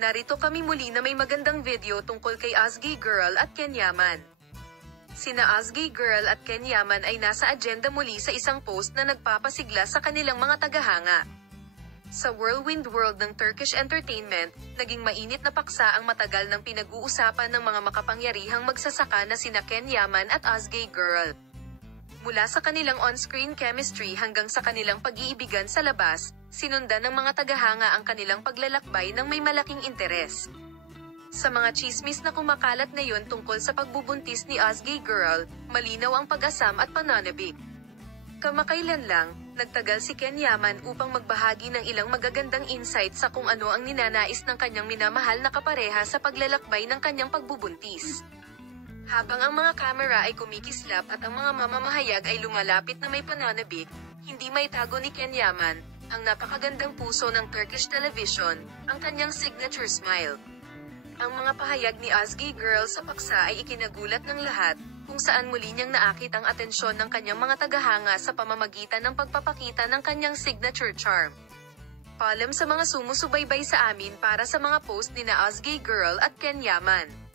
Narito kami muli na may magandang video tungkol kay Azgay Girl at Ken Yaman. Sina Azgay Girl at Ken Yaman ay nasa agenda muli sa isang post na nagpapasigla sa kanilang mga tagahanga. Sa whirlwind world ng Turkish entertainment, naging mainit na paksa ang matagal ng pinag-uusapan ng mga makapangyarihang magsasaka na sina Ken Yaman at Azgay Girl. Mula sa kanilang on-screen chemistry hanggang sa kanilang pag-iibigan sa labas, sinundan ng mga tagahanga ang kanilang paglalakbay ng may malaking interes. Sa mga chismis na kumakalat ngayon tungkol sa pagbubuntis ni Azgay Girl, malinaw ang pag-asam at pananabik. Kamakailan lang, nagtagal si Ken Yaman upang magbahagi ng ilang magagandang insight sa kung ano ang ninanais ng kanyang minamahal na kapareha sa paglalakbay ng kanyang pagbubuntis. Habang ang mga kamera ay kumikislap at ang mga mamamahayag ay lumalapit na may pananabik, hindi maitago ni Ken Yaman, ang napakagandang puso ng Turkish television, ang kanyang signature smile. Ang mga pahayag ni Azgay Girl sa paksa ay ikinagulat ng lahat, kung saan muli niyang naakit ang atensyon ng kanyang mga tagahanga sa pamamagitan ng pagpapakita ng kanyang signature charm. Paalam sa mga sumusubaybay sa amin para sa mga post ni na Azgay Girl at Ken Yaman.